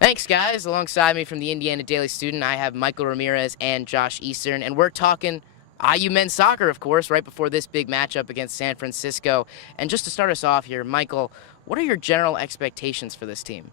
Thanks, guys. Alongside me from the Indiana Daily Student, I have Michael Ramirez and Josh Eastern, and we're talking IU men's soccer, of course, right before this big matchup against San Francisco. And just to start us off here, Michael, what are your general expectations for this team?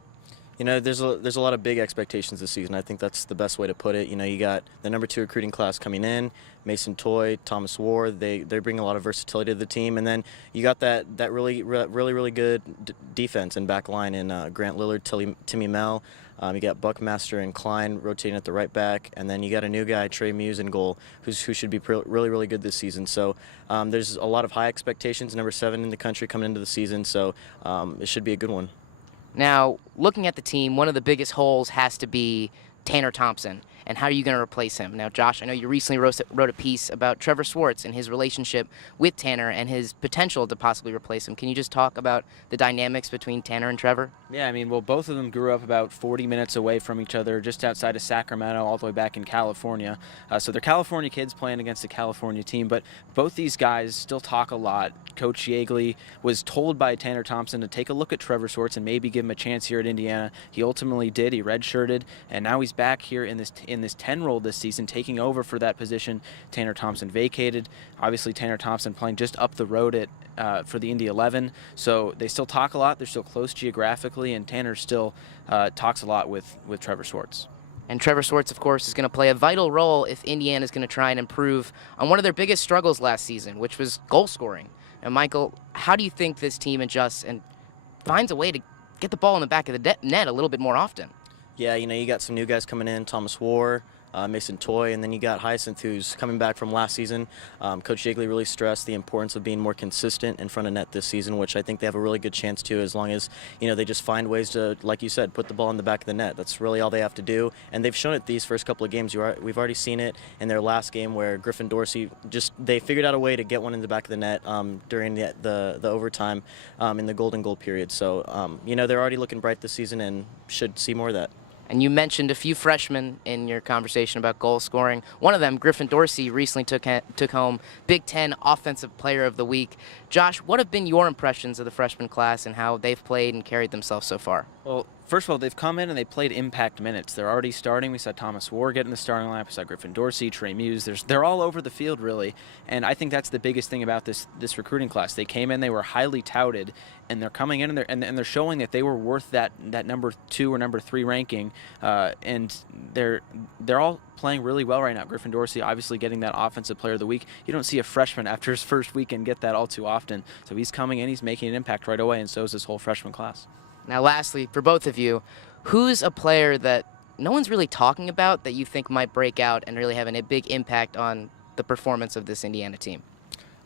There's a lot of big expectations this season. I think that's the best way to put it. You got the #2 recruiting class coming in, Mason Toy, Thomas Ward. They bring a lot of versatility to the team, and then you got that really good defense and back line in Grant Lillard, Timmy Mel. You got Buckmaster and Klein rotating at the right back, and then you got a new guy, Trey Muse, in goal, who should be really good this season. So there's a lot of high expectations. #7 in the country coming into the season, so it should be a good one. Now, looking at the team, one of the biggest holes has to be Tanner Thompson, and how are you going to replace him? Now, Josh, I know you recently wrote a piece about Trevor Swartz and his relationship with Tanner and his potential to possibly replace him. Can you just talk about the dynamics between Tanner and Trevor? Yeah, well, both of them grew up about 40 minutes away from each other, just outside of Sacramento, all the way back in California. So they're California kids playing against a California team, but both these guys still talk a lot. Coach Yeagley was told by Tanner Thompson to take a look at Trevor Swartz and maybe give him a chance here at Indiana. He ultimately did. He redshirted, and now he's back here in this 10 role this season, taking over for that position Tanner Thompson vacated. Obviously, Tanner Thompson playing just up the road for the Indy 11, so they still talk a lot. They're still close geographically, and Tanner still talks a lot with Trevor Swartz. And Trevor Swartz, of course, is going to play a vital role if Indiana is going to try and improve on one of their biggest struggles last season, which was goal scoring. And Michael, how do you think this team adjusts and finds a way to get the ball in the back of the net a little bit more often? Yeah, you got some new guys coming in, Thomas War, Mason Toy, and then you got Hyacinth, who's coming back from last season. Coach Yeagley really stressed the importance of being more consistent in front of net this season, which I think they have a really good chance to, as long as they just find ways to, like you said, put the ball in the back of the net. That's really all they have to do, and they've shown it these first couple of games. We've already seen it in their last game where Griffin Dorsey they figured out a way to get one in the back of the net during the overtime in the golden goal period. So they're already looking bright this season and should see more of that. And you mentioned a few freshmen in your conversation about goal scoring. One of them, Griffin Dorsey, recently took home Big Ten Offensive Player of the Week. Josh, what have been your impressions of the freshman class and how they've played and carried themselves so far? Well, first of all, they've come in and they played impact minutes. They're already starting. We saw Thomas War get in the starting lineup. We saw Griffin Dorsey, Trey Muse. They're all over the field, really. And I think that's the biggest thing about this recruiting class. They came in, they were highly touted, and they're coming in and they're showing that they were worth that #2 or #3 ranking. And they're all playing really well right now. Griffin Dorsey obviously getting that Offensive Player of the Week. You don't see a freshman after his first weekend get that all too often. So he's coming in, he's making an impact right away, and so is this whole freshman class. Now, lastly, for both of you, who's a player that no one's really talking about that you think might break out and really have a big impact on the performance of this Indiana team?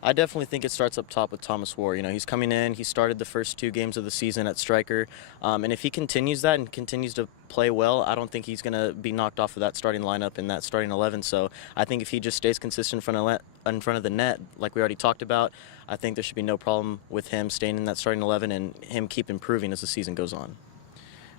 I definitely think it starts up top with Thomas War. He's coming in. He started the first 2 games of the season at striker, and if he continues that and continues to play well, I don't think he's going to be knocked off of that starting lineup and that starting 11. So I think if he just stays consistent in front of the net, like we already talked about, I think there should be no problem with him staying in that starting 11 and him keep improving as the season goes on.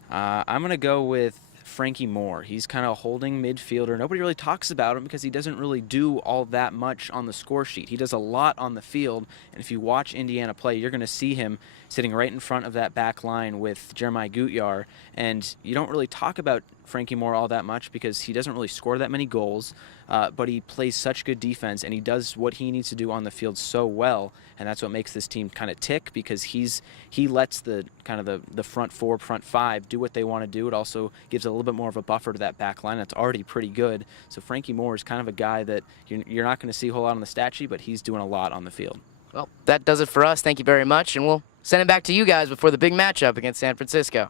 I'm going to go with Frankie Moore. He's kind of holding midfielder. Nobody really talks about him because he doesn't really do all that much on the score sheet. He does a lot on the field, and if you watch Indiana play, you're going to see him sitting right in front of that back line with Jeremiah Gutjahr, and you don't really talk about Frankie Moore all that much because he doesn't really score that many goals, but he plays such good defense, and he does what he needs to do on the field so well, and that's what makes this team kind of tick, because he lets the front 4, front 5 do what they want to do. It also gives a little bit more of a buffer to that back line that's already pretty good. So Frankie Moore is kind of a guy that you're not going to see a whole lot on the stat sheet, but he's doing a lot on the field. Well, that does it for us. Thank you very much, and we'll send it back to you guys before the big matchup against San Francisco.